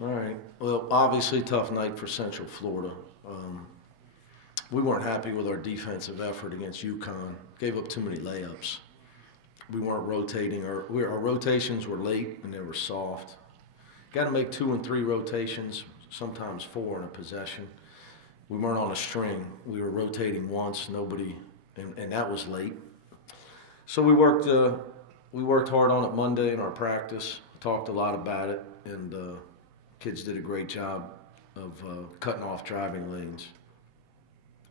All right. Well, obviously tough night for Central Florida. We weren't happy with our defensive effort against UConn. Gave up too many layups. We weren't rotating. Our rotations were late and they were soft. Got to make 2 and 3 rotations, sometimes 4 in a possession. We weren't on a string. We were rotating once, nobody, and that was late. So we worked hard on it Monday in our practice. Talked a lot about it, and kids did a great job of cutting off driving lanes.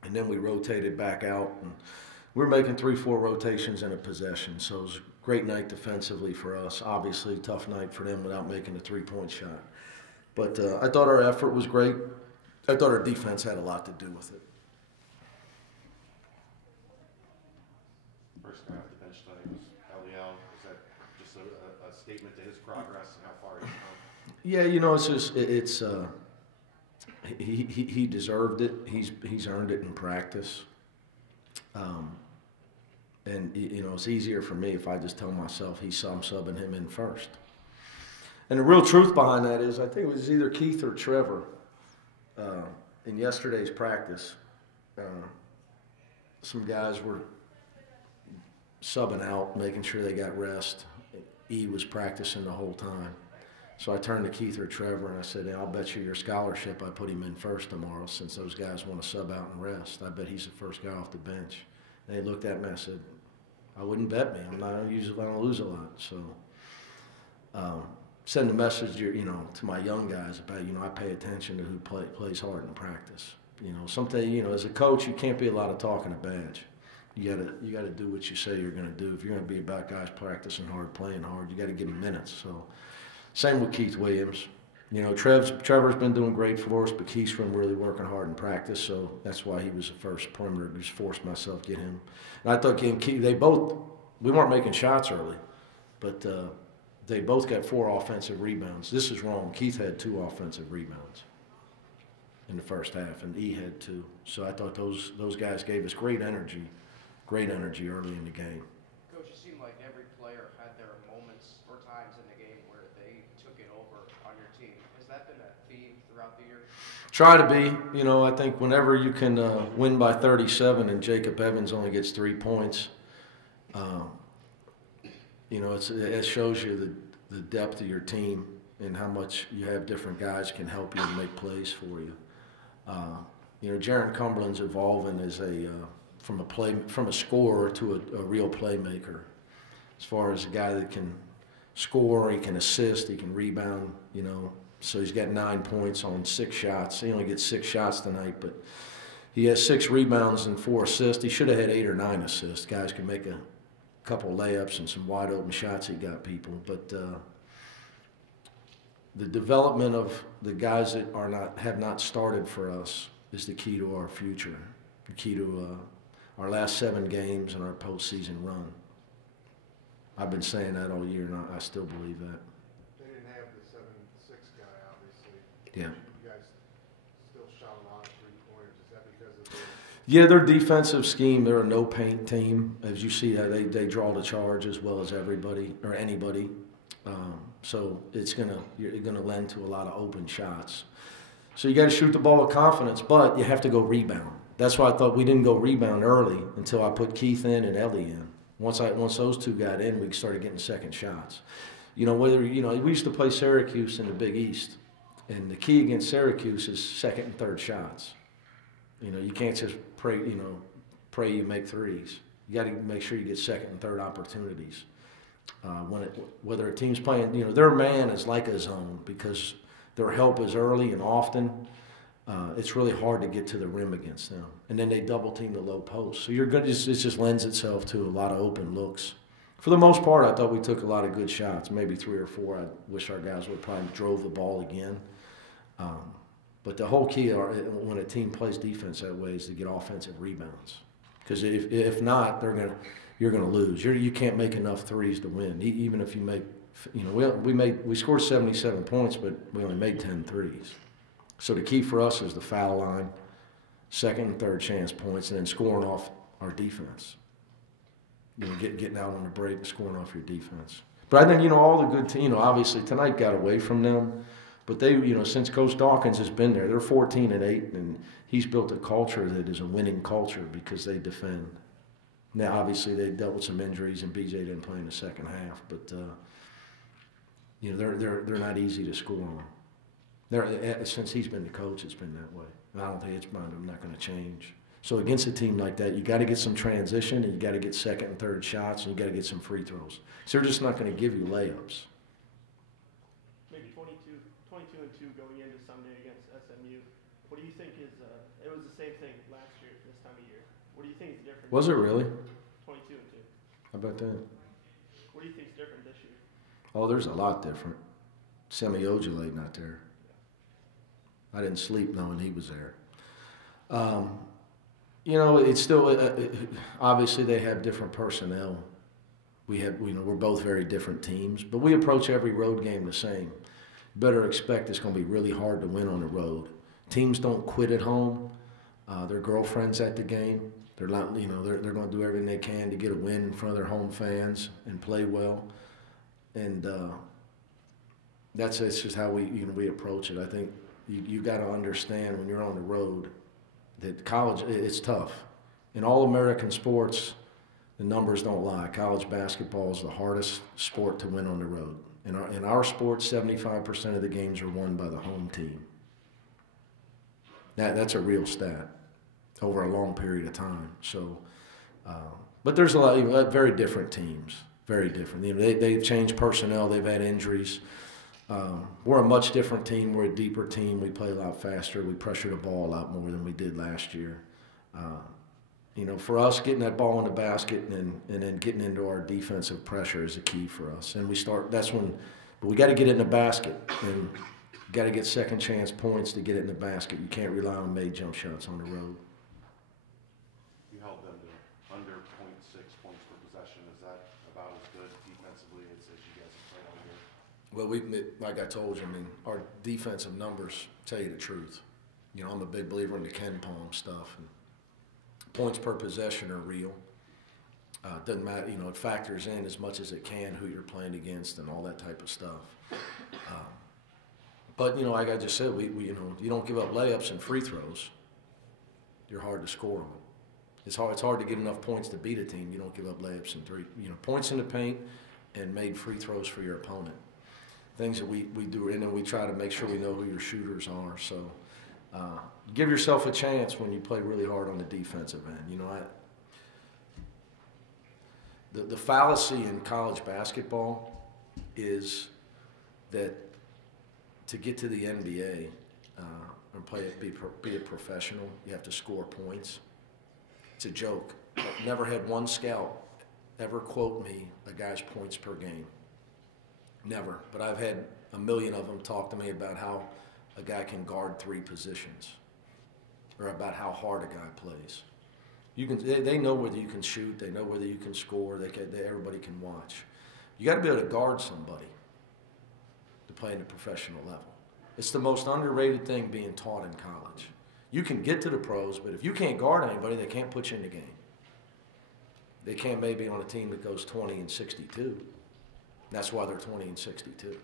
And then we rotated back out, and we were making 3-4 rotations in a possession. So it was a great night defensively for us. Obviously, tough night for them without making a 3-point shot. But I thought our effort was great. I thought our defense had a lot to do with it. First guy off the bench tonight was Eliel. Is that just a statement to his progress and how far he's come? Yeah, he deserved it. He's earned it in practice. And it's easier for me if I just tell myself I'm subbing him in first. And the real truth behind that is, I think it was either Keith or Trevor in yesterday's practice. Some guys were subbing out, making sure they got rest. E was practicing the whole time. So I turned to Keith or Trevor and I said, I'll bet you your scholarship I put him in first tomorrow since those guys want to sub out and rest. I bet he's the first guy off the bench. And they looked at me and I said, I wouldn't bet me. I'm not usually going to lose a lot. So send a message to my young guys about, I pay attention to who plays hard in practice. Something, as a coach, you can't be a lot of talking a badge. You gotta do what you say you're going to do. If you're going to be about guys practicing hard, playing hard, you got to give them minutes. So same with Keith Williams. Trevor's been doing great for us, but Keith's been really working hard in practice, so that's why he was the first perimeter. Just forced myself to get him. And I thought Keith, we weren't making shots early, but they both got 4 offensive rebounds. This is wrong. Keith had 2 offensive rebounds in the first half, and E had 2. So I thought those guys gave us great energy early in the game. Coach, it seemed like every player had their moments or times in the game where they took it over on your team. Has that been a theme throughout the year? Try to be. I think whenever you can win by 37 and Jacob Evans only gets 3 points, it shows you the depth of your team and how much you have different guys can help you and make plays for you. Jaron Cumberland's evolving as from a scorer to a real playmaker. As far as a guy that can score, he can assist, he can rebound. So he's got 9 points on 6 shots. He only gets 6 shots tonight, but he has 6 rebounds and 4 assists. He should have had 8 or 9 assists. Guys can make a couple layups and some wide open shots. He got people, but the development of the guys that have not started for us is the key to our future. The key to our last 7 games and our postseason run. I've been saying that all year, and I still believe that. They didn't have the 7-6 guy, obviously. Yeah. You guys still shot a lot of 3-pointers. Is that because of the... Yeah, their defensive scheme, they're a no-paint team. As you see, they draw the charge as well as everybody or anybody. So you're gonna lend to a lot of open shots. So you got to shoot the ball with confidence, but you have to go rebound. That's why I thought we didn't go rebound early until I put Keith in and Ellie in. Once those 2 got in, we started getting second shots. We used to play Syracuse in the Big East, and the key against Syracuse is second and third shots. You can't just pray you make threes. You got to make sure you get second and third opportunities. Whether a team's playing, their man is like a zone because their help is early and often. It's really hard to get to the rim against them. And then they double team the low post. So it just lends itself to a lot of open looks. For the most part, I thought we took a lot of good shots, maybe 3 or 4. I wish our guys would probably drove the ball again. But the whole key when a team plays defense that way is to get offensive rebounds. Because if not, you're gonna lose. You can't make enough threes to win. Even if you make, we scored 77 points, but we only made 10 threes. So the key for us is the foul line, second and third chance points, and then scoring off our defense. Getting out on the break and scoring off your defense. But I think, all the good team, obviously tonight got away from them. But they, you know, since Coach Dawkins has been there, they're 14-8, and he's built a culture that is a winning culture because they defend. Now, obviously, they dealt with some injuries, and BJ didn't play in the second half, but you know, they're not easy to score on. Since he's been the coach, it's been that way. And I don't think it's not going to change. So against a team like that, you got to get some transition, and you got to get second and third shots, and you got to get some free throws. So they're just not going to give you layups. Maybe 22-2 going into Sunday against SMU. What do you think is? It was the same thing last year this time of year. What do you think is different? Was it really? 22-2. How about that? What do you think is different this year? Oh, there's a lot different. Semi Ojale not there. I didn't sleep knowing he was there. You know, it's still obviously they have different personnel. We have, you know, we're both very different teams, but we approach every road game the same. Better expect it's going to be really hard to win on the road. Teams don't quit at home. Their girlfriends at the game. They're not, you know, they're going to do everything they can to get a win in front of their home fans and play well. And that's just how we approach it. I think you got to understand when you're on the road that college, it's tough. In all American sports, the numbers don't lie. College basketball is the hardest sport to win on the road. In our sport, 75% of the games are won by the home team. That's a real stat over a long period of time. So, but there's a lot of very different teams, very different. You know, they've changed personnel. They've had injuries. We're a much different team. We're a deeper team. We play a lot faster. We pressure the ball a lot more than we did last year. You know, for us, getting that ball in the basket and then getting into our defensive pressure is a key for us. And but we got to get it in the basket, and got to get second chance points to get it in the basket. You can't rely on made jump shots on the road. You held them to under 0.6 points per possession. Is that about as good defensively as you guys have played all year? Well, like I told you, I mean, our defensive numbers tell you the truth. You know, I'm a big believer in the Ken Palm stuff. And points per possession are real. Doesn't matter, you know, it factors in as much as it can who you're playing against and all that type of stuff. But, you know, like I just said, we you know, you don't give up layups and free throws. You're hard to score on. It's hard to get enough points to beat a team. You don't give up layups and points in the paint and made free throws for your opponent. Things that we do, and then we try to make sure we know who your shooters are. So give yourself a chance when you play really hard on the defensive end. You know, the fallacy in college basketball is that to get to the NBA and be a professional, you have to score points. It's a joke. I've never had one scout ever quote me a guy's points per game. Never. But I've had a million of them talk to me about how a guy can guard 3 positions, or about how hard a guy plays. They know whether you can shoot. They know whether you can score. Everybody can watch. You got to be able to guard somebody to play in the professional level. It's the most underrated thing being taught in college. You can get to the pros, but if you can't guard anybody, they can't put you in the game. They can't maybe on a team that goes 20-62. That's why they're 20-62.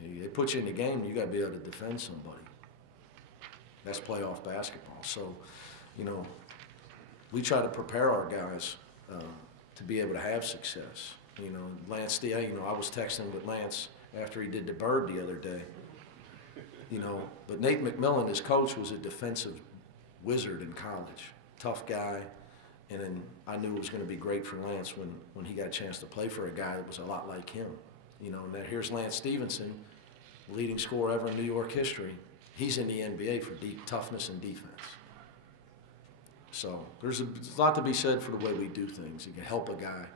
They put you in the game, you got to be able to defend somebody. That's playoff basketball. So, you know, we try to prepare our guys to be able to have success. You know, Lance, you know, I was texting with Lance after he did the bird the other day. You know, but Nate McMillan, his coach, was a defensive wizard in college. Tough guy. And then I knew it was going to be great for Lance when he got a chance to play for a guy that was a lot like him. You know, and here's Lance Stevenson, leading scorer ever in New York history. He's in the NBA for deep toughness and defense. So there's a lot to be said for the way we do things. You can help a guy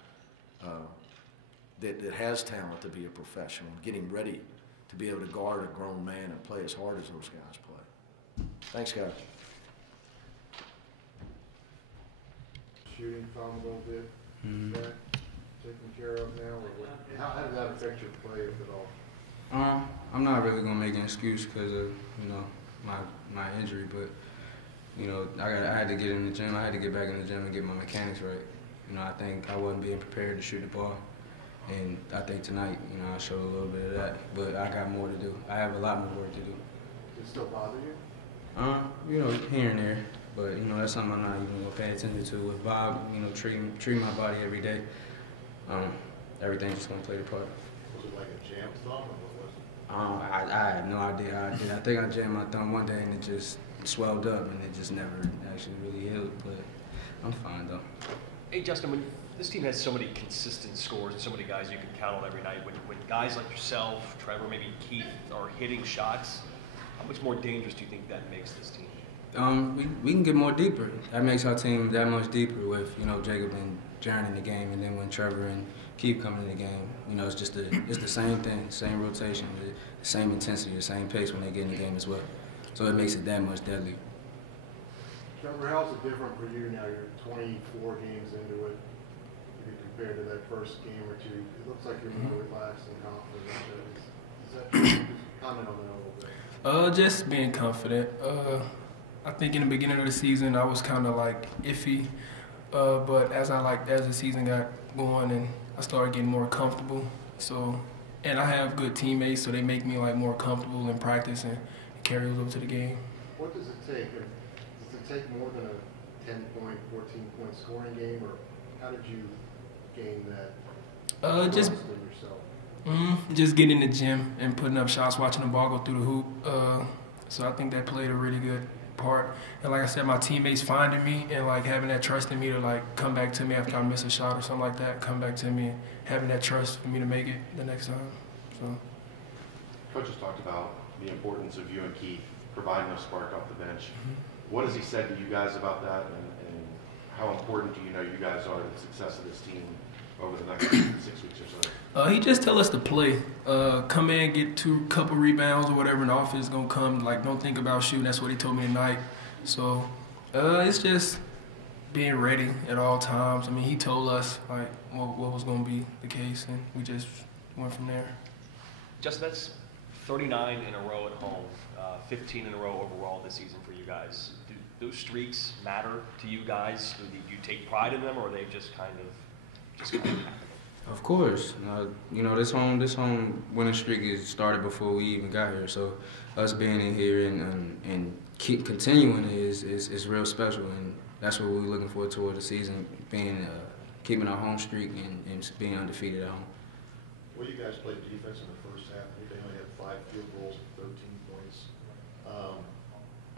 that has talent to be a professional, get him ready to be able to guard a grown man and play as hard as those guys play. Thanks, guys. Shooting found a little bit. Is that taken care of now, or what? How did that affect your play, if at all? I'm not really gonna make an excuse because of my injury, but I had to get in the gym. I had to get back in the gym and get my mechanics right. I think I wasn't being prepared to shoot the ball, And I think tonight, you know, I showed a little bit of that, but I got more to do. I have a lot more work to do. Does it still bother you? You know, here and there, but you know that's something I'm not even gonna pay attention to. With Bob, you know, treating my body every day, everything's just gonna play the part. Was it like a jam thumb, or what was it? I have no idea how I did. I think I jammed my thumb one day and it just swelled up and it just never actually really healed. But I'm fine though. Hey Justin, when this team has so many consistent scores and so many guys you can count on every night, when guys like yourself, Trevor, maybe Keith, are hitting shots, how much more dangerous do you think that makes this team? We can get more deeper. That makes our team that much deeper with, you know, Jacob and Jaren in the game, and then when Trevor and Keith come in the game, you know, it's the same thing, same rotation, the same intensity, the same pace when they get in the game as well. So it makes it that much deadlier. Trevor, how's it different for you now? You're 24 games into it. If you compare to that first game or two, it looks like you're more relaxed and confident. Is that true? Just comment on that a little bit. Just being confident. I think in the beginning of the season I was kind of like iffy, but as the season got going and I started getting more comfortable, and I have good teammates, so they make me like more comfortable in practice and carry us over to the game. What does it take? Does it take more than a 10-point, 14-point scoring game, or how did you gain that? Just yourself? Just getting in the gym and putting up shots, watching the ball go through the hoop. So I think that played a really good part. And like I said, my teammates finding me and like having that trust in me to like come back to me after I miss a shot or something like that, come back to me and having that trust for me to make it the next time. So. Coach has talked about the importance of you and Keith providing a spark off the bench. What has he said to you guys about that, and how important do you know you guys are to the success of this team over the next 6 weeks or so? He just tell us to play. Come in, get couple rebounds or whatever, and the offense is going to come. Like, don't think about shooting. That's what he told me tonight. So it's just being ready at all times. I mean, he told us, like, what was going to be the case, and we just went from there. Justin, that's 39 in a row at home, 15 in a row overall this season for you guys. Do those streaks matter to you guys? Do you take pride in them, or are they just kind of happen? Of course, you know, this home winning streak started before we even got here. So us being in here and keep continuing is real special, and that's what we're looking forward toward the season, keeping our home streak and being undefeated at home. Well, you guys played defense in the first half. They only had 5 field goals and 13 points.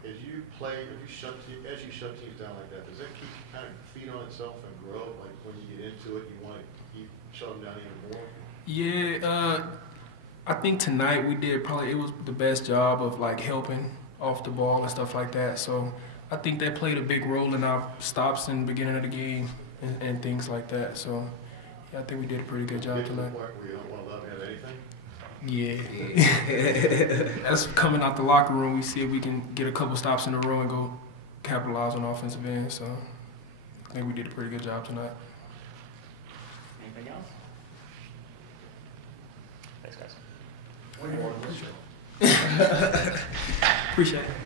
As you shut teams down like that, does that keep kind of feed on itself and grow? Like when you get into it, you want to keep shut them down even more? Yeah, I think tonight it was the best job of like helping off the ball and stuff like that. So I think that played a big role in our stops in the beginning of the game and things like that. So yeah, I think we did a pretty good job tonight. Where you don't want to let them have anything? Yeah. That's coming out the locker room. We see if we can get a couple stops in a row and go capitalize on the offensive end. So I think we did a pretty good job tonight. Anything else? Thanks, guys. Appreciate it.